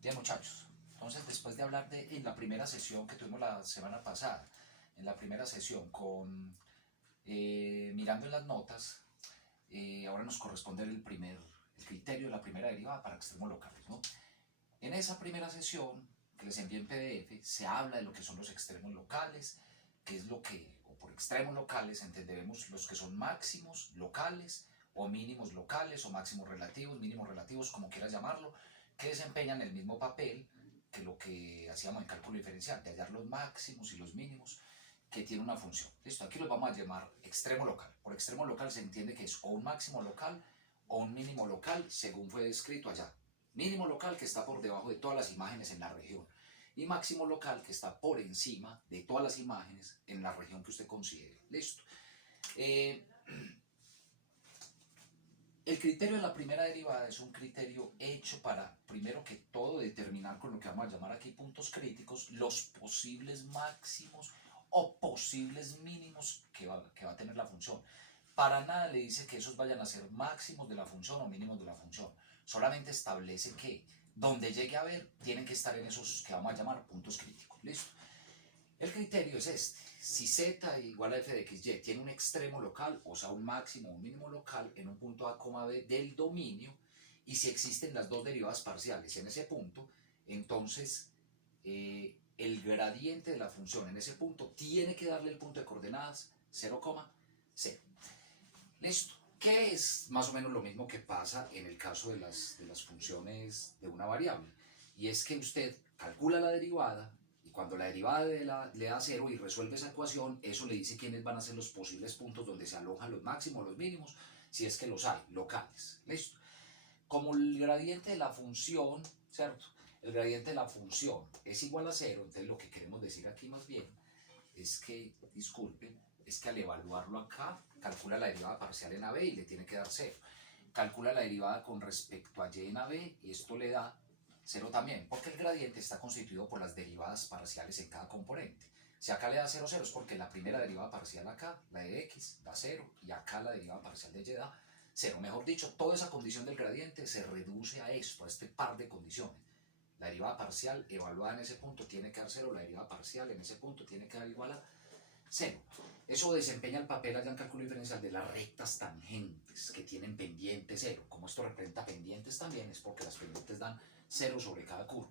Bien, muchachos, entonces después de hablar en la primera sesión que tuvimos la semana pasada, en la primera sesión mirando en las notas, ahora nos corresponde el criterio de la primera derivada para extremos locales, ¿no? En esa primera sesión que les envié en PDF se habla de lo que son los extremos locales, que es lo que, o por extremos locales entenderemos los que son máximos locales o mínimos locales o máximos relativos, mínimos relativos, como quieras llamarlo, que desempeñan el mismo papel que lo que hacíamos en cálculo diferencial, de hallar los máximos y los mínimos, que tiene una función. Listo, aquí los vamos a llamar extremo local. Por extremo local se entiende que es o un máximo local o un mínimo local, según fue descrito allá. Mínimo local que está por debajo de todas las imágenes en la región y máximo local que está por encima de todas las imágenes en la región que usted considere. Listo. El criterio de la primera derivada es un criterio hecho para, primero que todo, determinar con lo que vamos a llamar aquí puntos críticos, los posibles máximos o posibles mínimos que va a tener la función. Para nada le dice que esos vayan a ser máximos de la función o mínimos de la función. Solamente establece que donde llegue a ver, tienen que estar en esos que vamos a llamar puntos críticos. ¿Listo? El criterio es este. Si z igual a f de xy tiene un extremo local, o sea, un máximo o un mínimo local en un punto a, b del dominio, y si existen las dos derivadas parciales en ese punto, entonces el gradiente de la función en ese punto tiene que darle el punto de coordenadas 0,0. Listo. ¿Qué es más o menos lo mismo que pasa en el caso de las funciones de una variable? Y es que usted calcula la derivada y cuando la derivada le da 0 y resuelve esa ecuación, eso le dice quiénes van a ser los posibles puntos donde se alojan los máximos, los mínimos, si es que los hay, locales. ¿Listo? Como el gradiente de la función, ¿cierto? El gradiente de la función es igual a 0, entonces lo que queremos decir aquí más bien es que, disculpen, es que al evaluarlo acá, calcula la derivada parcial en AB y le tiene que dar 0. Calcula la derivada con respecto a y en AB y esto le da 0 también, porque el gradiente está constituido por las derivadas parciales en cada componente. Si acá le da 0, 0 es porque la primera derivada parcial acá, la de x, da 0, y acá la derivada parcial de y da 0. Mejor dicho, toda esa condición del gradiente se reduce a esto, a este par de condiciones. La derivada parcial evaluada en ese punto tiene que dar 0, la derivada parcial en ese punto tiene que dar igual a 0. Eso desempeña el papel allá en cálculo diferencial de las rectas tangentes que tienen pendiente 0. Como esto representa pendientes también, es porque las pendientes dan 0 sobre cada curva.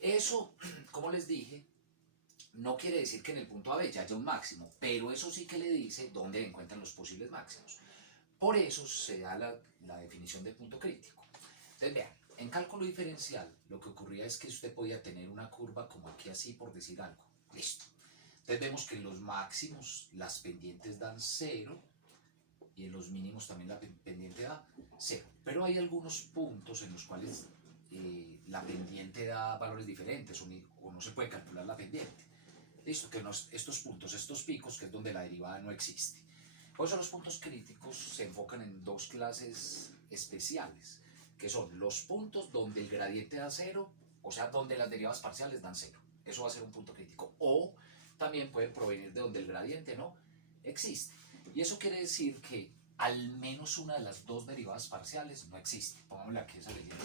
Eso, como les dije, no quiere decir que en el punto AB ya haya un máximo, pero eso sí que le dice dónde encuentran los posibles máximos. Por eso se da la definición de punto crítico. Entonces vean, en cálculo diferencial lo que ocurría es que usted podía tener una curva como aquí así, por decir algo. Listo. Entonces vemos que en los máximos las pendientes dan 0 y en los mínimos también la pendiente da 0. Pero hay algunos puntos en los cuales la pendiente da valores diferentes o no se puede calcular la pendiente. Listo, que estos puntos, estos picos, que es donde la derivada no existe. Por eso los puntos críticos se enfocan en dos clases especiales, que son los puntos donde el gradiente da 0, o sea, donde las derivadas parciales dan 0. Eso va a ser un punto crítico. O también puede provenir de donde el gradiente no existe. Y eso quiere decir que al menos una de las dos derivadas parciales no existe. Pongámosle aquí esa leyenda.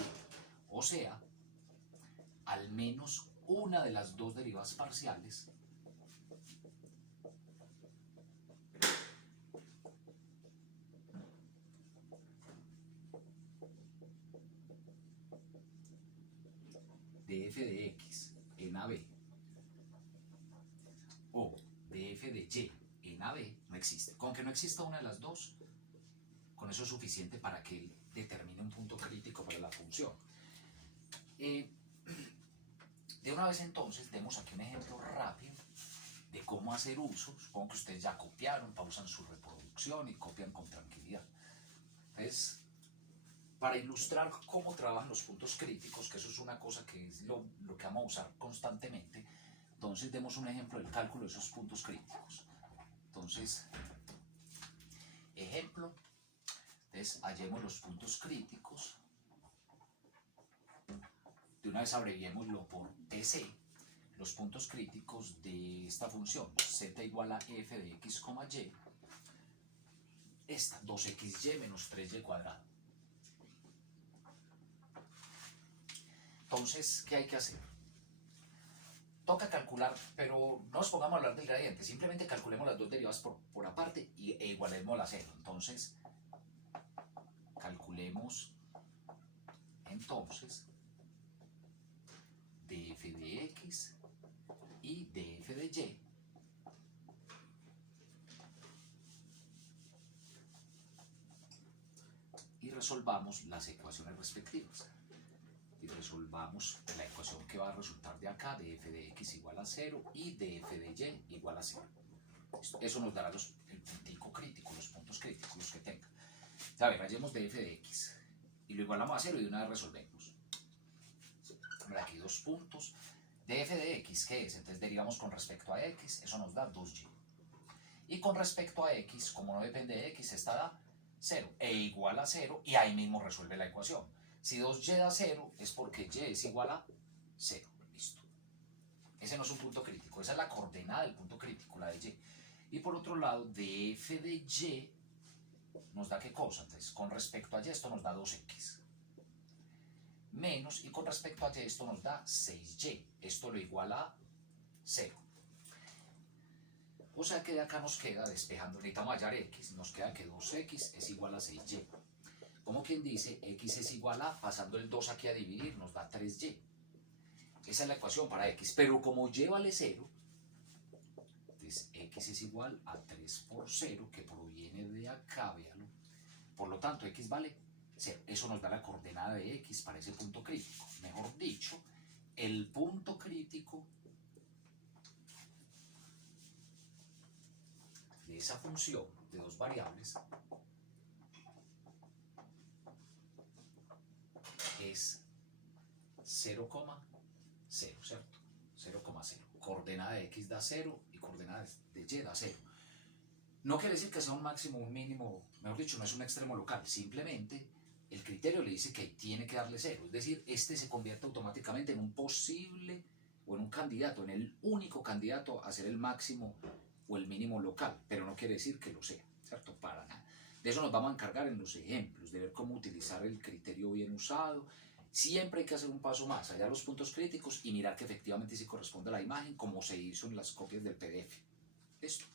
O sea, al menos una de las dos derivadas parciales de f de x en AB o de f de y en AB no existe. Con que no exista una de las dos, con eso es suficiente para que él determine un punto crítico para la función. De una vez entonces, demos aquí un ejemplo rápido de cómo hacer uso. Supongo que ustedes ya copiaron, pausan su reproducción y copian con tranquilidad. Entonces, para ilustrar cómo trabajan los puntos críticos, que eso es una cosa que es lo que vamos a usar constantemente, entonces demos un ejemplo del cálculo de esos puntos críticos. Entonces, ejemplo, entonces hallemos los puntos críticos. De una vez abreviémoslo por TC, los puntos críticos de esta función, z igual a f de x, y, esta, 2xy menos 3y cuadrado. Entonces, ¿qué hay que hacer? Toca calcular, pero no nos pongamos a hablar del gradiente, simplemente calculemos las dos derivadas por aparte e igualemos a cero. Entonces, calculemos entonces df de x y df de y. Y resolvamos las ecuaciones respectivas. Y resolvamos la ecuación que va a resultar de acá, df de x igual a 0 y df de y igual a 0. Eso nos dará el puntico crítico, los puntos críticos, los que tenga. A ver, rayemos df de x y lo igualamos a 0 y de una vez resolvemos. Aquí dos puntos. df de x, ¿qué es? Entonces derivamos con respecto a x, eso nos da 2y. Y con respecto a x, como no depende de x, esta da 0 e igual a 0 y ahí mismo resuelve la ecuación. Si 2y da 0 es porque y es igual a 0. Listo. Ese no es un punto crítico, esa es la coordenada del punto crítico, la de y. Y por otro lado, df de y nos da ¿qué cosa? Entonces, con respecto a y esto nos da 2x. Menos, y con respecto a y esto nos da 6y. Esto lo iguala a 0. O sea que de acá nos queda, despejando, necesitamos hallar x, nos queda que 2x es igual a 6y. Como quien dice, x es igual a, pasando el 2 aquí a dividir, nos da 3y. Esa es la ecuación para x, pero como y vale 0, entonces x es igual a 3 por 0, que proviene de acá, véalo. Por lo tanto, x vale 0. Eso nos da la coordenada de x para ese punto crítico. Mejor dicho, el punto crítico de esa función de dos variables es 0,0, ¿cierto? 0,0. Coordenada de x da 0 y coordenada de y da 0. No quiere decir que sea un máximo o un mínimo, mejor dicho, no es un extremo local, simplemente el criterio le dice que tiene que darle 0, es decir, este se convierte automáticamente en un posible o en un candidato, en el único candidato a ser el máximo o el mínimo local, pero no quiere decir que lo sea, ¿cierto? Para nada. De eso nos vamos a encargar en los ejemplos, de ver cómo utilizar el criterio bien usado. Siempre hay que hacer un paso más, hallar los puntos críticos y mirar que efectivamente sí corresponde a la imagen como se hizo en las copias del PDF. Esto.